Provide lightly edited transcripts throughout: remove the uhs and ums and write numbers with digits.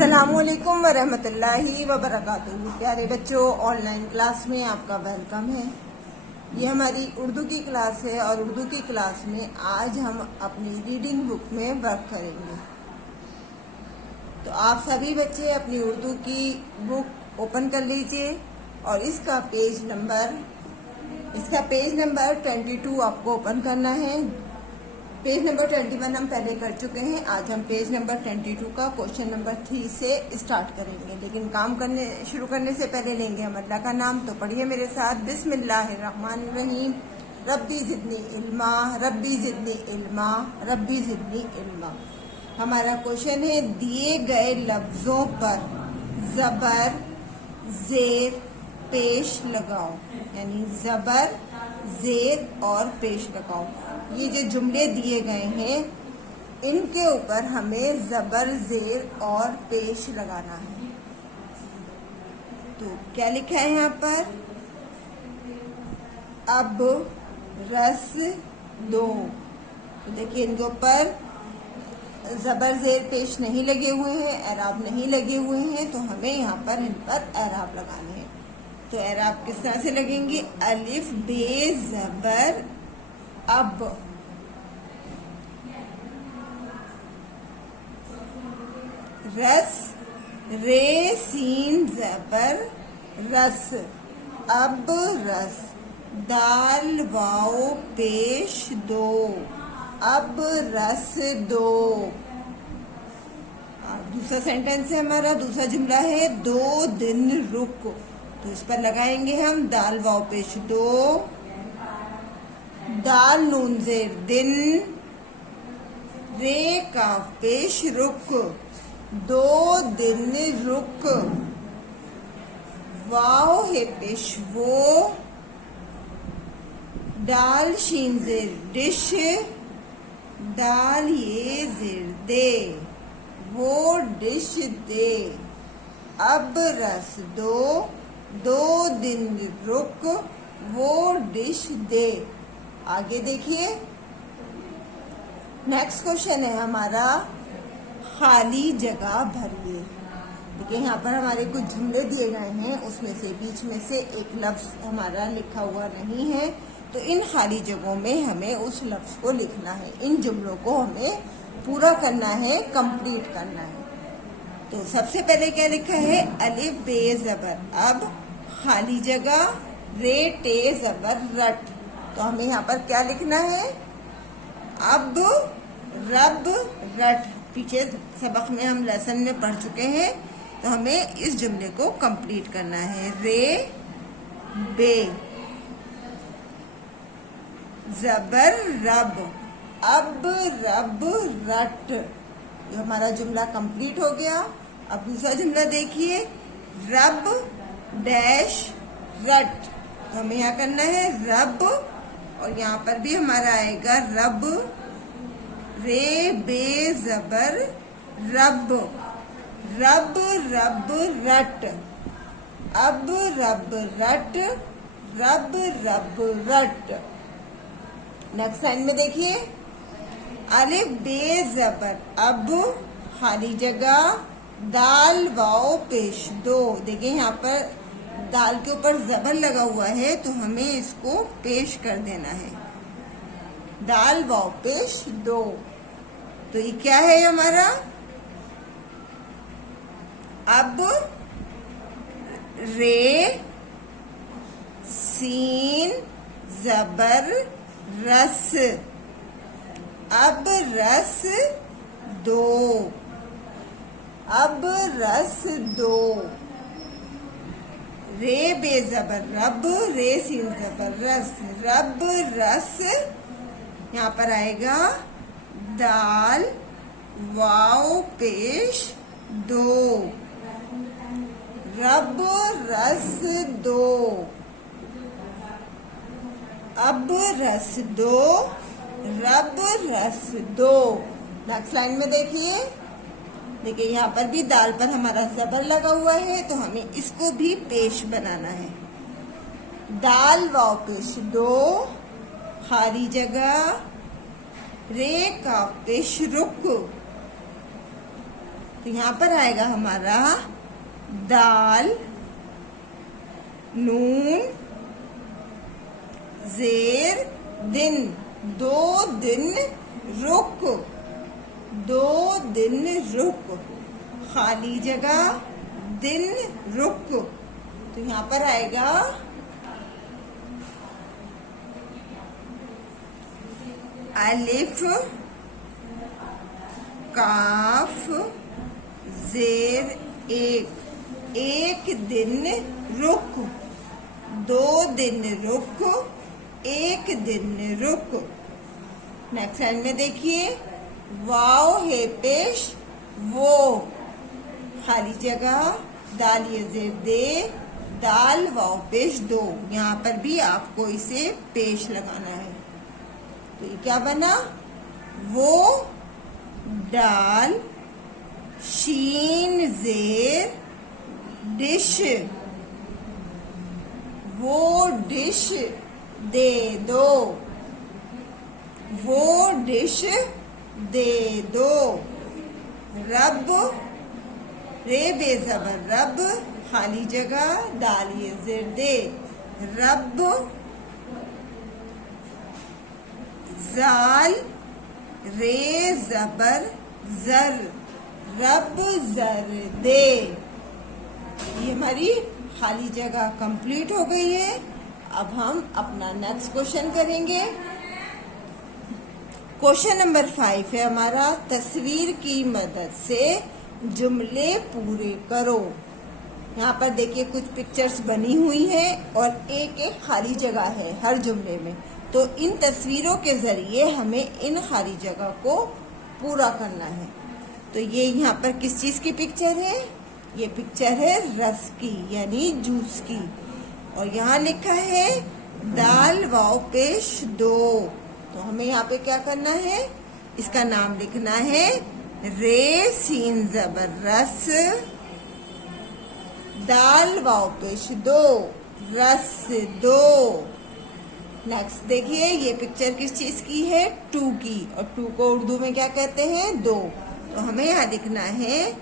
अस्सलामुअलैकुम वरहमतुल्लाहि वबरकातुहू। प्यारे बच्चों, ऑनलाइन क्लास में आपका वेलकम है। ये हमारी उर्दू की क्लास है और उर्दू की क्लास में आज हम अपनी रीडिंग बुक में वर्क करेंगे। तो आप सभी बच्चे अपनी उर्दू की बुक ओपन कर लीजिए और इसका पेज नंबर 22 आपको ओपन करना है। पेज नंबर 21 हम पहले कर चुके हैं। आज हम पेज नंबर 22 का क्वेश्चन नंबर 3 से स्टार्ट करेंगे, लेकिन काम शुरू करने से पहले लेंगे हम अल्लाह का नाम। तो पढ़िए मेरे साथ, बिस्मिल्लाहिर्रहमानिर्रहीम। रब्बी ज़िदनी इल्मा, रब्बी ज़िदनी इल्मा, रब्बी ज़िदनी इल्मा। हमारा क्वेश्चन है, दिए गए लफ्जों पर जबर जेर पेश लगाओ, यानी जबर जेर और पेश लगाओ। ये जो जुमले दिए गए हैं इनके ऊपर हमें जबर जेर और पेश लगाना है। तो क्या लिखा है यहाँ पर? अब रस दो। तो देखिए इनके ऊपर जबर जेर पेश नहीं लगे हुए हैं, एराब नहीं लगे हुए हैं, तो हमें यहाँ पर इन पर एराब लगाने हैं। तो एराब किस तरह से लगेंगे? अलिफ बे जबर अब, रस रे सीन जबर रस, अब रस, दाल वाओ पेश दो, अब रस दो। दूसरा सेंटेंस है हमारा, दूसरा जुमला है, दो दिन रुक। तो इस पर लगाएंगे हम दाल वाओ पेश दो, दाल नून जेर दिन, रे काफ पेश रुक, दो दिन रुक, वाओ है पेश वो, दाल शीन जेर डिश, दाल ये जेर दे, वो डिश दे, अब रस दो, दो दिन रुक, वो डिश दे। आगे देखिए, नेक्स्ट क्वेश्चन है हमारा, खाली जगह भरिए। देखिए यहाँ पर हमारे कुछ जुमले दिए गए हैं, उसमें से बीच में से एक लफ्ज हमारा लिखा हुआ नहीं है, तो इन खाली जगहों में हमें उस लफ्ज को लिखना है। इन जुमलों को हमें पूरा करना है, कंप्लीट करना है। तो सबसे पहले क्या लिखा है? अलिफ बे जबर अब, खाली जगह, रे टे जबर रट। तो हमें यहाँ पर क्या लिखना है? अब रब रट। पीछे सबक में हम लेसन में पढ़ चुके हैं, तो हमें इस जुमले को कंप्लीट करना है। रे बे जबर रब, अब रब रट। ये हमारा जुमला कंप्लीट हो गया। अब दूसरा जुमला देखिए, रब डैश रट। तो हमें यहाँ करना है रब, और यहाँ पर भी हमारा आएगा रब, रे बे जबर रब, रब रब रट, अब रब रट, रब रब रट। नेक्स्ट लाइन में देखिए, अलिफ बे जबर अब, खाली जगह, दाल वाओ पेश दो। देखिए यहाँ पर दाल के ऊपर जबर लगा हुआ है, तो हमें इसको पेश कर देना है, दाल वाओ पेश दो। तो ये क्या है हमारा? अब रे सीन जबर रस, अब रस दो, अब रस दो। रे बे जबर रब, रे सीन जबर रस, रब रस। यहाँ पर आएगा दाल वाओ पेश दो, रब रस दो, अब रस दो, रब रस दो। नेक्स्ट लाइन में देखिए, यहाँ पर भी दाल पर हमारा जबर लगा हुआ है, तो हमें इसको भी पेश बनाना है। दाल वाओ पेश दो, खाली जगह, रे का पेश रुक, तो यहाँ पर आएगा हमारा दाल नून जेर दिन, 2 दिन रुक, 2 दिन रुक, खाली जगह दिन रुक। तो यहाँ पर आएगा अलिफ काफ जेर एक दिन रुक, 2 दिन रुक, 1 दिन रुक। नेक्स्ट लाइन में देखिए वाव है पेश वो, खाली जगह दाल ये जेर दे, दाल वाव पेश दो। यहाँ पर भी आपको इसे पेश लगाना है। तो ये क्या बना, वो दाल शीन जेर डिश, वो डिश दे दो, वो डिश दे दो। रब रे बेज़बर रब, खाली जगह दाल ये जेर दे, रब। जाल रे जबर जर, रब जर दे। ये हमारी खाली जगह कंप्लीट हो गई है। अब हम अपना नेक्स्ट क्वेश्चन करेंगे। क्वेश्चन नंबर 5 है हमारा, तस्वीर की मदद से जुमले पूरे करो। यहाँ पर देखिए कुछ पिक्चर्स बनी हुई हैं और एक एक खाली जगह है हर जुमले में। तो इन तस्वीरों के जरिए हमें इन खाली जगह को पूरा करना है। तो ये यहाँ पर किस चीज की पिक्चर है, ये पिक्चर है रस की यानी जूस की। और यहाँ लिखा है दाल वाव पेश दो। तो हमें यहाँ पे क्या करना है, इसका नाम लिखना है रे सीन जबर रस, दाल वाव पेश दो, रस दो। नेक्स्ट देखिए ये पिक्चर किस चीज की है, 2 की। और 2 को उर्दू में क्या कहते हैं, 2। तो हमें यहाँ लिखना है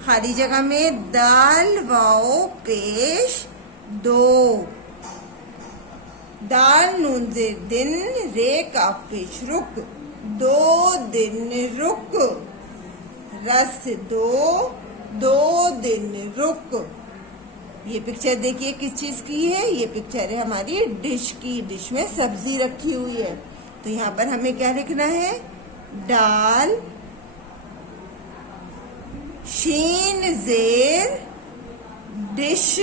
खाली जगह में दाल वाव पेश दो, दाल नून जेर दिन रे काफ पेश रुक, 2 दिन रुक, रस दो, 2 दिन रुक। ये पिक्चर देखिए किस चीज की है, ये पिक्चर है हमारी डिश की। डिश में सब्जी रखी हुई है। तो यहाँ पर हमें क्या लिखना है, दाल शीन जेर डिश,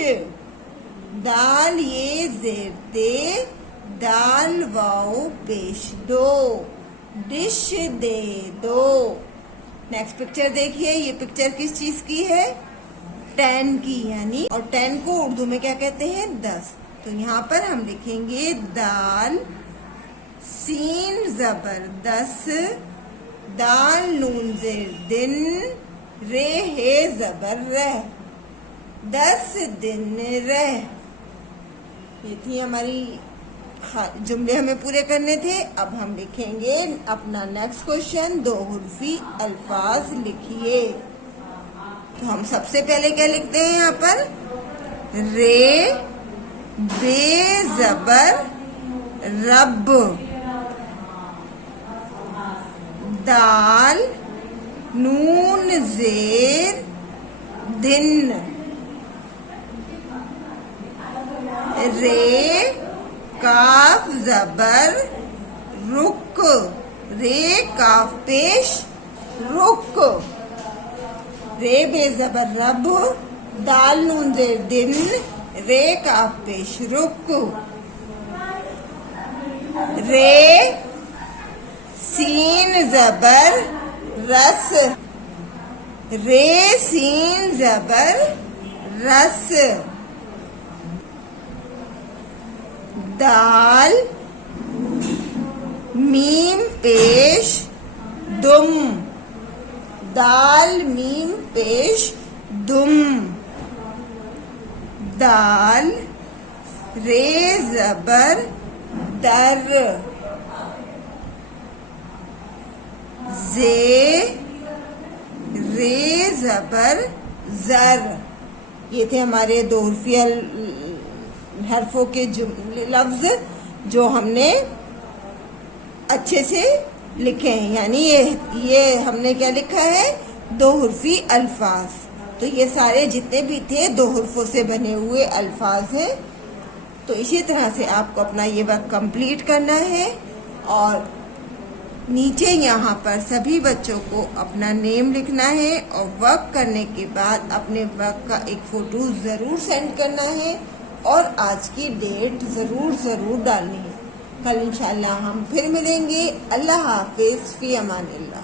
दाल ये जेर दे, दाल वाव पेश दो, डिश दे दो। नेक्स्ट पिक्चर देखिए, ये पिक्चर किस चीज की है, 10 की यानी। और 10 को उर्दू में क्या कहते हैं, 10। तो यहाँ पर हम लिखेंगे दाल सीन जबर 10, दाल नून जेर दिन रे है जबर रह, 10 दिन रह। ये थी हमारी जुमले हमें पूरे करने थे। अब हम लिखेंगे अपना नेक्स्ट क्वेश्चन, 2 हुर्फी अल्फाज लिखिए। तो हम सबसे पहले क्या लिखते हैं यहाँ पर, रे बे जबर रब, दाल नून जेर दिन, रे काफ जबर रुक, रे काफ पेश रुक, रे बे जबर रब, दाल नून जेर दिन, रे काफ पेश रुक, रे सीन जबर रस, रे सीन जबर रस, दाल मीम पेश दुम, दाल मीम पेश दुम, दाल रे जबर दर, जे रे ज़बर ज़र। ये थे हमारे दो हुर्फिया हरफों के लफ्ज जो हमने अच्छे से लिखे हैं। यानी ये हमने क्या लिखा है, दो हुर्फी अल्फाज। तो ये सारे जितने भी थे दो हुर्फों से बने हुए अल्फाज हैं। तो इसी तरह से आपको अपना ये वर्क कंप्लीट करना है और नीचे यहाँ पर सभी बच्चों को अपना नेम लिखना है और वर्क करने के बाद अपने वर्क का एक फोटो ज़रूर सेंड करना है और आज की डेट ज़रूर डालनी है। कल इंशाल्लाह हम फिर मिलेंगे। अल्लाह हाफिज़, फ़ी अमानिल्लाह।